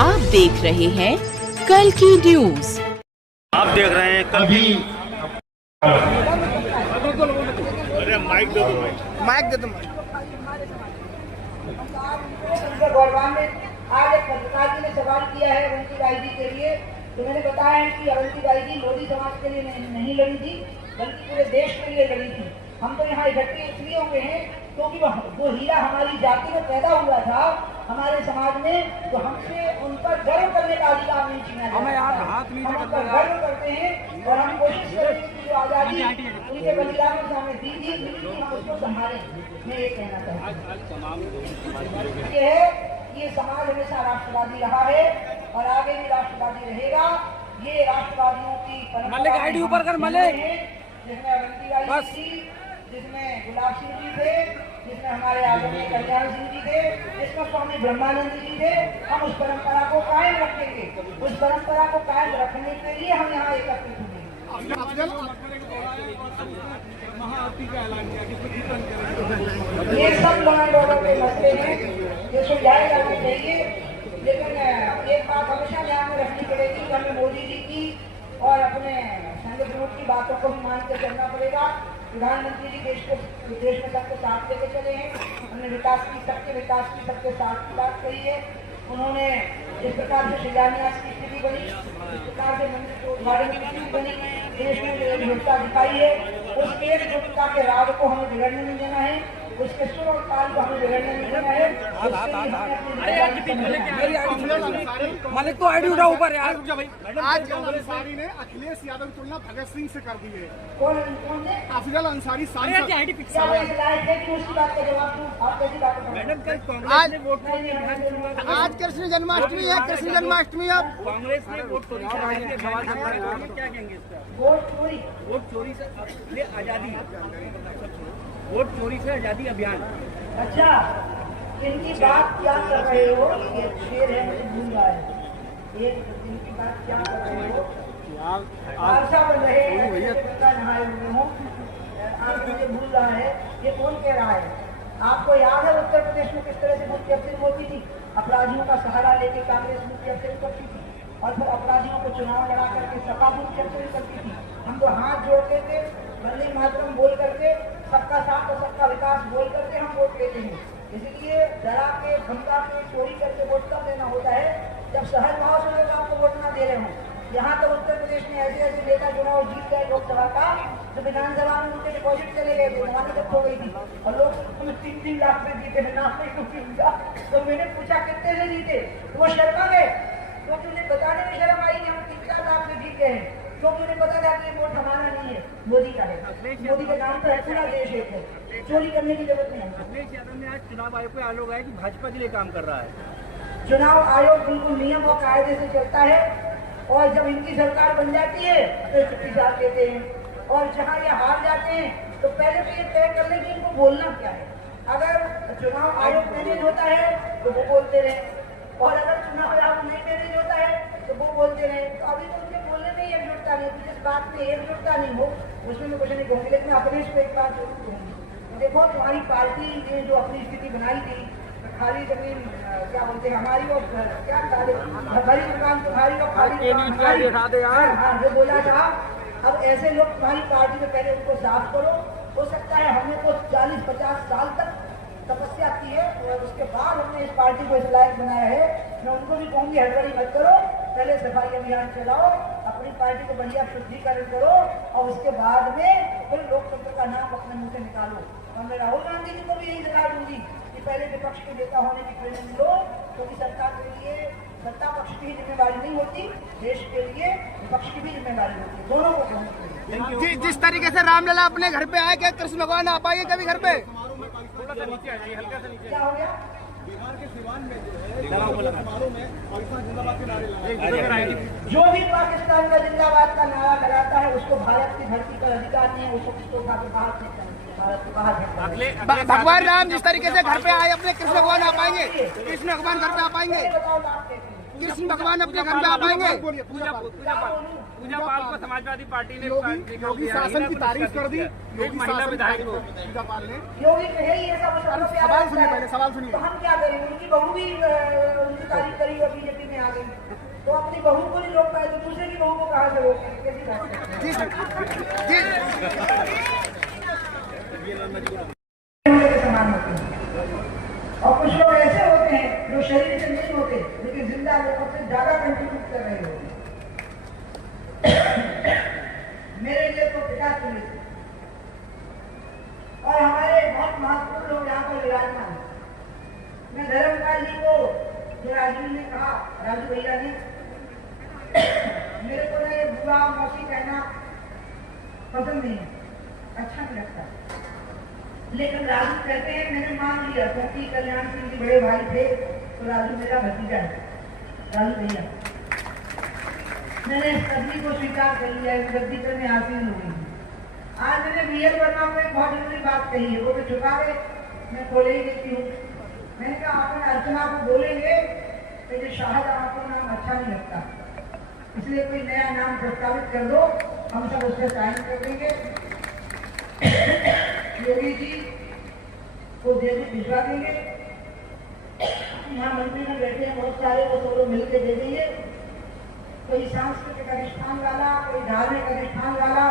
आप देख रहे हैं कल की न्यूज। आप देख रहे हैं कल की। अरे माइक दे दो, माइक दे दो। गौरवान ने आज एक पत्रकार जी ने सवाल किया है अवंतीबाई जी के लिए, तो मैंने बताया है कि अवंतीबाई जी मोदी समाज के लिए नहीं लड़ी थी, बल्कि पूरे देश के लिए लड़ी थी। हम तो यहाँ इकट्ठे इसलिए हुए हैं क्योंकि वो हीरा हमारी जाति में पैदा हुआ था, हमारे समाज में, तो हमसे उन पर गर्व करने का अधिकार नहीं छीना जाता। हम उन पर गर्व करते हैं और हम कोशिश करेंगे कि जो आजादी उनके बलिदानों से हमें दी थी हम उसको संभालें। मैं ये कहना चाहता हूँ ये है कि ये समाज हमेशा राष्ट्रवादी रहा है और आगे भी राष्ट्रवादी रहेगा। ये राष्ट्रवादियों की परंपरा जिसमें अवंतीबाई जी थी, जिसमें गुलाब सिंह जी थे, जिसमें हमारे आदरणीय कल्याण सिंह जी थे, जिसमें स्वामी ब्रह्मानंद जी थे। हम उस परंपरा को कायम रखेंगे। उस परंपरा को कायम रखने के लिए हम यहाँ एकत्रित होंगे। ये सब लड़ाई के मसले हैं, ये सुलझाए जाने चाहिए। लेकिन एक बात हमेशा ध्यान में रखनी पड़ेगी कि हमें मोदी जी की और अपने संघ प्रमुख की बातों को भी मान कर चलना पड़ेगा। प्रधानमंत्री जी देश में सबके साथ लेके चले हैं। हमने सबके साथ की बात कही है। उन्होंने जिस प्रकार से शिलान्यास की स्थिति बनी, जिस प्रकार से मंदिर के उद्घाटन की स्थिति बनी, देश में एकजुटता दिखाई है। उस एकजुटता के राग को हमें बिगड़ने नहीं देना है, उसके सुर और ताल को हमें बिगड़ने नहीं देना है। मलिक तो आईडी उठा ऊपर यार। आज अंसारी ने अखिलेश यादव की तुलना भगत सिंह से कर दी है। कौन ने? अफजल अंसारी सांसद। आज कृष्ण जन्माष्टमी है, कृष्ण जन्माष्टमी। अब कांग्रेस ने वोट चोरी क्या कहेंगे इस पर? वोट चोरी से आजादी, वोट चोरी से आजादी अभियान। अच्छा, इनकी बात क्या कर रहे हो? ये शेर है, मुझे भूल रहा है। ये इनकी बात क्या कर रहे हो? आशा बन रहे नहाए हुए हो, आप मुझे भूल रहा है। ये कौन कह रहा है? आपको याद है उत्तर प्रदेश में किस तरह से मुख्य अफसर होती थी? अपराधियों का सहारा लेके कांग्रेस मुख्य अफसर करती थी और फिर अपराधियों को चुनाव लड़ा करके सपा मुख्य अफसर करती थी। हम तो हाथ जोड़ते थे, वंदे मातरम बोल करके, सबका साथ और सबका विकास बोल करके हम वोट देते हैं। इसलिए डरा के, धमका के, चोरी करके वोट तब देना होता है जब सहज भाव से लोग आपको वोट ना दे रहे हों। यहाँ तो उत्तर प्रदेश में ऐसे नेता चुनाव जीत गए लोकसभा का, तो विधानसभा में उनके डिपॉजिट चले गए थे, जमानत हो गई थी और लोग 3-3 लाख में जीते हैं। नाम तो मैंने पूछा कितने से जीते, तो वो शर्मा गए, क्योंकि उन्हें बताने में शर्म आई कि हम 3-4 लाख में जीत गए हैं, क्योंकि उन्हें पता था कि वोट हमारा नहीं है, मोदी का है। मोदी के नाम पर पूरा देश एक है, चोरी करने की जरूरत नहीं है। अखिलेश यादव ने आज चुनाव आयोग पे आरोप लगाया कि भाजपा के लिए काम कर रहा है। चुनाव आयोग बिल्कुल नियम और कायदे से चलता है और जब इनकी सरकार बन जाती है तो चुप्पी साथ देते हैं और जहां ये हार जाते हैं तो पहले तो ये तय कर ले कि इनको बोलना क्या है। अगर चुनाव आयोग मैनेज होता है तो वो बोलते रहे और अगर चुनाव आयोग नहीं मैनेज होता है तो वो बोलते रहे। तो अभी तो उनके बोलने में ही एकजुटता नहीं, जिस बात में एकजुटता नहीं हो उसमें मैं कुछ नहीं कहूँगी। लेकिन अपने से एक बात जरूर कहूँगी, देखो तुम्हारी पार्टी ने जो अपनी स्थिति बनाई थी, खाली जमीन क्या बोलते हैं हमारी, और क्या बड़ी दुकान तुम्हारी और खाली हाँ जो बोला था। अब ऐसे लोग तुम्हारी पार्टी में पहले उनको साफ करो। हो सकता है हमने तो 40-50 साल तक तपस्या की है और उसके बाद हमने इस पार्टी को इस लायक बनाया है। मैं उनको भी कहूँगी हड़बड़ी मत करो, पहले सफाई अभियान चलाओ, अपनी पार्टी को बढ़िया शुद्धिकरण करो और उसके बाद में फिर लोकतंत्र का नाम अपने मुंह से निकालो। और मैं राहुल गांधी जी को भी यही सलाह दूंगी कि पहले विपक्ष के नेता होने की ट्रेनिंग लो, क्योंकि सरकार के लिए सत्ता पक्ष की जिम्मेदारी नहीं होती, देश के लिए विपक्ष की भी जिम्मेदारी होती है, दोनों को कहनी चाहिए। जिस तरीके से रामलला अपने घर पे आए, क्या कृष्ण भगवान आ पाएंगे कभी घर पे? क्या हो गया? बिहार के सिवान में समारोह में पाकिस्तान जिंदाबाद के नारे लगाए। जो भी पाकिस्तान का जिंदाबाद का नारा लगाता है उसको भारत की धरती पर अधिकार नहीं है, उसको भारत के बाहर। भगवान राम जिस तरीके से घर पे आए, अपने कृष्ण भगवान आ पाएंगे? कृष्ण भगवान घर पे आ पाएंगे? कृष्ण भगवान अपने घर पे आ पाएंगे? पूजा पाल को समाजवादी पार्टी ने योगी शासन की तारीफ कर दी। एक महिला विधायक को पूजा पाल ने योगी कहे ये सब सवाल सुनिए, पहले सवाल सुनिए। तो हम क्या करें? उनकी बहू भी उनकी तारीफ करी और बीजेपी में आ गई। की बात करते हैं। जी सर, जी के समान होते हैं और कुछ लोग ऐसे होते हैं जो शरीर से नहीं होते लेकिन जिंदा लोगों से ज्यादा कंट्रीब्यूट कर रहे होते हैं। मेरे लिए तो पिता चुने थे और हमारे बहुत महत्वपूर्ण लोग यहाँ पर विराजमान हैं। मैं धर्मपाल जी को, जो राजू ने कहा, राजू भैया ने, मेरे को ना ये बुआ मौसी कहना पसंद नहीं है, अच्छा नहीं लगता, लेकिन राजू कहते हैं मैंने मान लिया क्योंकि कल्याण सिंह जी बड़े भाई थे तो राजू मेरा भतीजा है, राजू भैया। मैंने इस पदवी को स्वीकार कर लिया, इस गद्दी पर मैं आसीन हो गई। आज मैंने वीएल वर्मा को एक बहुत जरूरी बात कही है, वो तो छुपा गए, मैं खोले ही देती हूँ। मैंने कहा आप अर्चना को बोलेंगे तो ये शाहजहां को नाम अच्छा नहीं लगता, इसलिए कोई नया नाम प्रस्तावित कर दो, हम सब उससे साइन कर देंगे, योगी जी को दे भिजवा देंगे। यहाँ मंत्री में बैठे हैं बहुत सारे, वो सब लोग मिलकर दे देंगे। कोई सांस्कृतिक अधिष्ठान वाला, कोई धार्मिक अधिष्ठान वाला,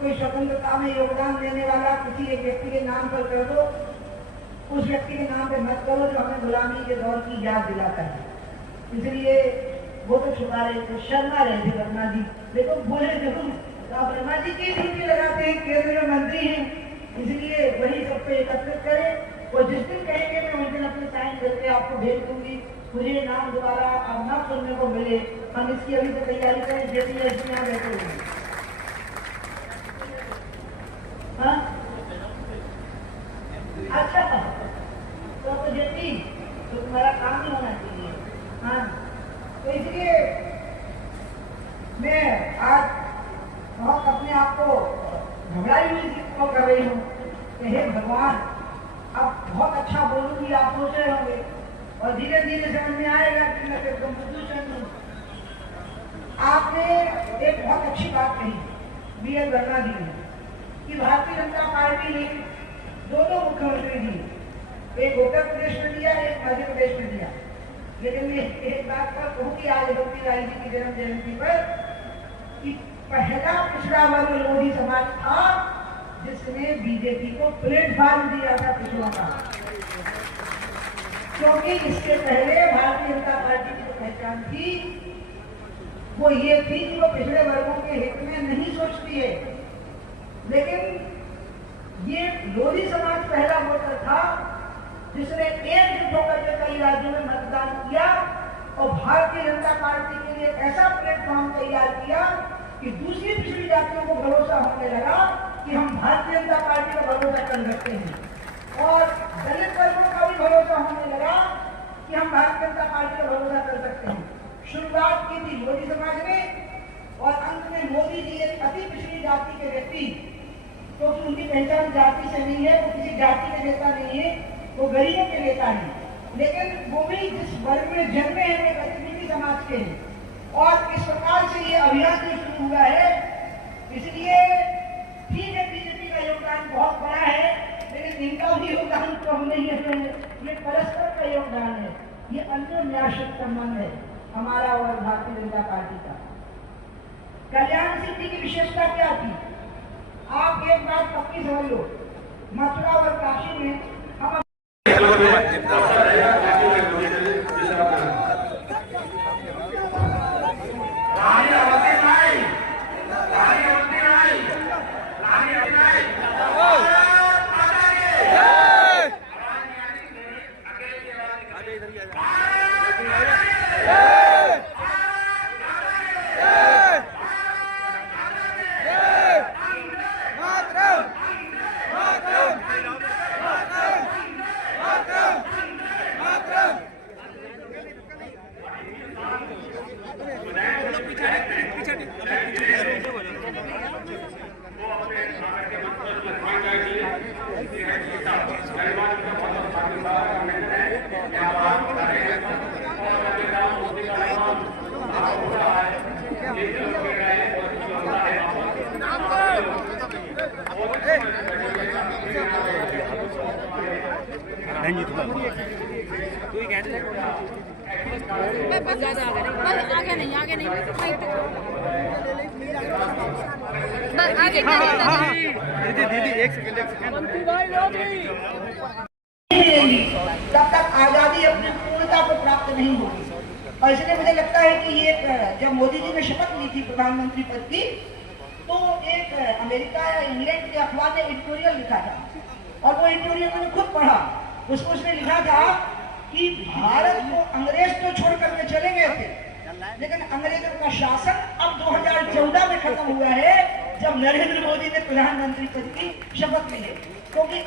कोई स्वतंत्रता में योगदान देने वाला किसी एक व्यक्ति के नाम पर कर दो, उस व्यक्ति के नाम पे मत करो जो हमें गुलामी के दौर की याद दिलाता है। इसलिए वो तो छुपा रहे थे, शर्मा रहे थे वर्मा जी, देखो बोले जरूर आप वर्मा जी की ड्यूटी लगाते हैं, केंद्र में मंत्री हैं, इसलिए वही सबको एकत्रित करें और जिस दिन कहेंगे मैं उस दिन अपने साइन करके आपको भेज दूंगी। मुझे नाम दोबारा अब न सुनने को मिले, हम इसकी अभी से तैयारी करें, जैसे यहाँ बैठे हुए। हाँ अच्छा तो जेपी तो तुम्हारा काम नहीं होना चाहिए। हाँ तो इसलिए मैं आज बहुत अपने आप को घबराई हुई कर रही हूँ कि हे भगवान अब बहुत अच्छा बोलूंगी, आप सोच रहे होंगे और धीरे धीरे समझ में आएगा कि मैं फिर कंस्टिट्यूशन हूँ। आपने एक बहुत अच्छी बात कही वीएल वर्मा जी ने कि भारतीय जनता पार्टी ने दोनों मुख्यमंत्री दिए, एक उत्तर प्रदेश में दिया, एक मध्य प्रदेश में दिया। लेकिन मैं एक बात पर कहूँ कि आज भगवती राय जी की जन्म जयंती पर कि पहला पिछड़ा वर्ग लोधी समाज था जिसने बीजेपी को प्लेटफॉर्म दिया था पिछड़ों का, क्योंकि इसके पहले भारतीय जनता पार्टी की जो पहचान थी वो ये थी कि वो पिछड़े वर्गों के हित में नहीं सोचती है। लेकिन ये लोधी समाज पहला वोटर था जिसने एकजुट होकर के कई राज्यों में मतदान किया और भारतीय जनता पार्टी के लिए ऐसा प्लेटफॉर्म तैयार किया कि दूसरी पिछड़ी जातियों को भरोसा होने लगा कि हम भारतीय जनता पार्टी का भरोसा कर सकते हैं और दलित वर्गों का भी भरोसा होने लगा कि हम भारतीय जनता पार्टी का भरोसा कर सकते हैं। शुरुआत की थी मोदी समाज ने और अंत में मोदी जी एक अति पिछड़ी जाति के व्यक्ति, क्योंकि उनकी पहचान जाति से नहीं है, वो किसी जाति के नेता नहीं है, वो गरीबों के नेता है, लेकिन वो भी जिस वर्ग में जन्मे हैं वो गरीबी समाज के हैं। और इस प्रकार से ये अभियान जो शुरू हुआ है, इसलिए ठीक है बीजेपी का योगदान बहुत बड़ा है, लेकिन इनका भी योगदान कम नहीं है, ये परस्पर का योगदान है, ये अंतर्न्यासिक संबंध है हमारा और भारतीय जनता पार्टी का। कल्याण सिंह जी की विशेषता क्या थी? आप एक बात पक्की समझ लो, मथुरा और काशी में हम दीदी एक सेकंड तब तक आजादी अपनी पूर्णता को प्राप्त नहीं होगी। और इसलिए मुझे लगता है कि ये जब मोदी जी ने शपथ ली थी प्रधानमंत्री पद की, तो एक अमेरिका या इंग्लैंड के अखबार ने एडिटोरियल लिखा था, और वो एडिटोरियल मैंने खुद पढ़ा। उसमें लिखा था कि भारत को अंग्रेज तो छोड़ करके चले गए थे, लेकिन अंग्रेजों का शासन अब 2014 में खत्म हुआ है, जब नरेंद्र मोदी ने प्रधानमंत्री पद की शपथ ली है। क्योंकि